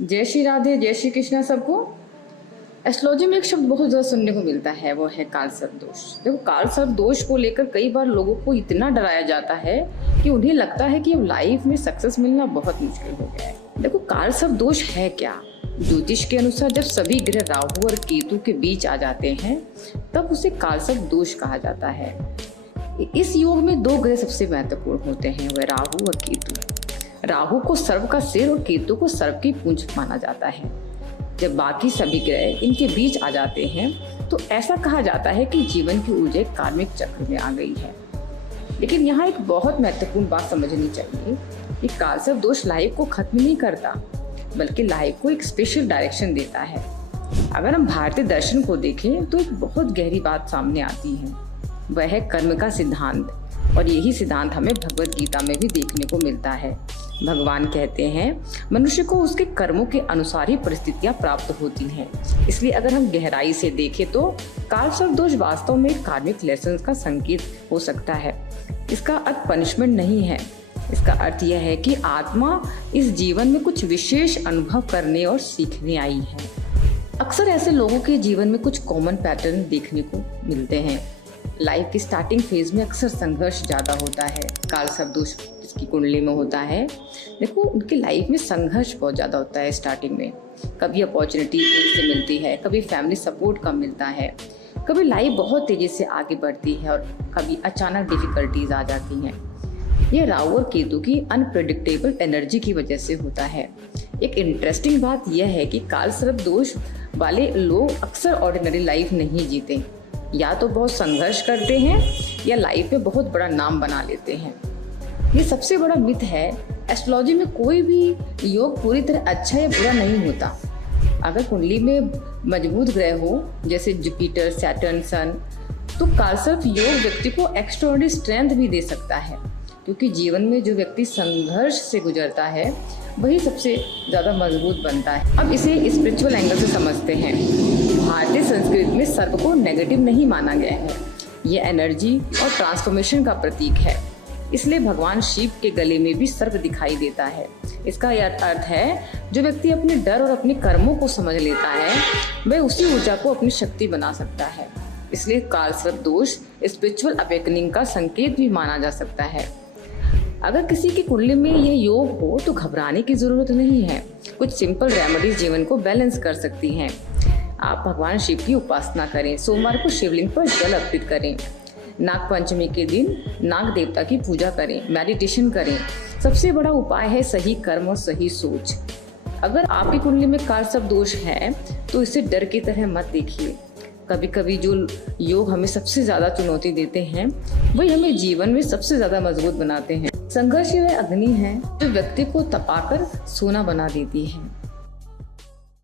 जय श्री राधे, जय श्री कृष्णा सबको। एस्ट्रोलॉजी में एक शब्द बहुत ज़्यादा सुनने को मिलता है, वो है कालसर्प दोष। देखो, कालसर्प दोष को लेकर कई बार लोगों को इतना डराया जाता है कि उन्हें लगता है कि अब लाइफ में सक्सेस मिलना बहुत मुश्किल हो गया है। देखो, कालसर्प दोष है क्या? ज्योतिष के अनुसार जब सभी ग्रह राहु और केतु के बीच आ जाते हैं तब उसे कालसर्प दोष कहा जाता है। इस योग में दो ग्रह सबसे महत्वपूर्ण होते हैं, वह राहु और केतु। राहु को सर्प का सिर और केतु को सर्प की पूंछ माना जाता है। जब बाकी सभी ग्रह इनके बीच आ जाते हैं तो ऐसा कहा जाता है कि जीवन की ऊर्जा कार्मिक चक्र में आ गई है। लेकिन यहाँ एक बहुत महत्वपूर्ण बात समझनी चाहिए कि कालसर्प दोष लाइफ को खत्म नहीं करता, बल्कि लाइफ को एक स्पेशल डायरेक्शन देता है। अगर हम भारतीय दर्शन को देखें तो एक बहुत गहरी बात सामने आती है, वह है कर्म का सिद्धांत। और यही सिद्धांत हमें भगवत गीता में भी देखने को मिलता है। भगवान कहते हैं मनुष्य को उसके कर्मों के अनुसार ही परिस्थितियां प्राप्त होती हैं। इसलिए अगर हम गहराई से देखें तो कालसर्प दोष वास्तव में कार्मिक लेसन का संकेत हो सकता है। इसका अर्थ पनिशमेंट नहीं है। इसका अर्थ यह है कि आत्मा इस जीवन में कुछ विशेष अनुभव करने और सीखने आई है। अक्सर ऐसे लोगों के जीवन में कुछ कॉमन पैटर्न देखने को मिलते हैं। लाइफ की स्टार्टिंग फेज में अक्सर संघर्ष ज़्यादा होता है। कालसर्प दोष जिसकी कुंडली में होता है, देखो, उनकी लाइफ में संघर्ष बहुत ज़्यादा होता है स्टार्टिंग में। कभी अपॉर्चुनिटी तेजी से मिलती है, कभी फैमिली सपोर्ट कम मिलता है, कभी लाइफ बहुत तेज़ी से आगे बढ़ती है और कभी अचानक डिफिकल्टीज आ जाती हैं। यह राहु और केतु की अनप्रेडिक्टेबल एनर्जी की वजह से होता है। एक इंटरेस्टिंग बात यह है कि कालसर्प दोष वाले लोग अक्सर ऑर्डिनरी लाइफ नहीं जीते, या तो बहुत संघर्ष करते हैं या लाइफ में बहुत बड़ा नाम बना लेते हैं। ये सबसे बड़ा मिथ है। एस्ट्रोलॉजी में कोई भी योग पूरी तरह अच्छा या बुरा नहीं होता। अगर कुंडली में मजबूत ग्रह हो जैसे जुपिटर, सैटर्न, सन, तो कालसर्प योग व्यक्ति को एक्स्ट्राऑर्डिनरी स्ट्रेंथ भी दे सकता है, क्योंकि जीवन में जो व्यक्ति संघर्ष से गुजरता है वही सबसे ज़्यादा मजबूत बनता है। अब इसे स्पिरिचुअल एंगल से समझते हैं। भारतीय संस्कृति में सर्प को नेगेटिव नहीं माना गया है। यह एनर्जी और ट्रांसफॉर्मेशन का प्रतीक है। इसलिए भगवान शिव के गले में भी सर्प दिखाई देता है। इसका यह अर्थ है जो व्यक्ति अपने डर और अपने कर्मों को समझ लेता है वह उसी ऊर्जा को अपनी शक्ति बना सकता है। इसलिए कालसर्प दोष स्पिरिचुअल अवेकनिंग का संकेत भी माना जा सकता है। अगर किसी की कुंडली में यह योग हो तो घबराने की जरूरत नहीं है। कुछ सिंपल रेमेडीज जीवन को बैलेंस कर सकती हैं। आप भगवान शिव की उपासना करें, सोमवार को शिवलिंग पर जल अर्पित करें, नाग पंचमी के दिन नाग देवता की पूजा करें, मेडिटेशन करें। सबसे बड़ा उपाय है सही कर्म और सही सोच। अगर आपकी कुंडली में कालसर्प दोष है तो इसे डर की तरह मत देखिए। कभी कभी जो योग हमें सबसे ज़्यादा चुनौती देते हैं वही हमें जीवन में सबसे ज़्यादा मजबूत बनाते हैं। संघर्ष वह अग्नि है जो व्यक्ति को तपाकर सोना बना देती है।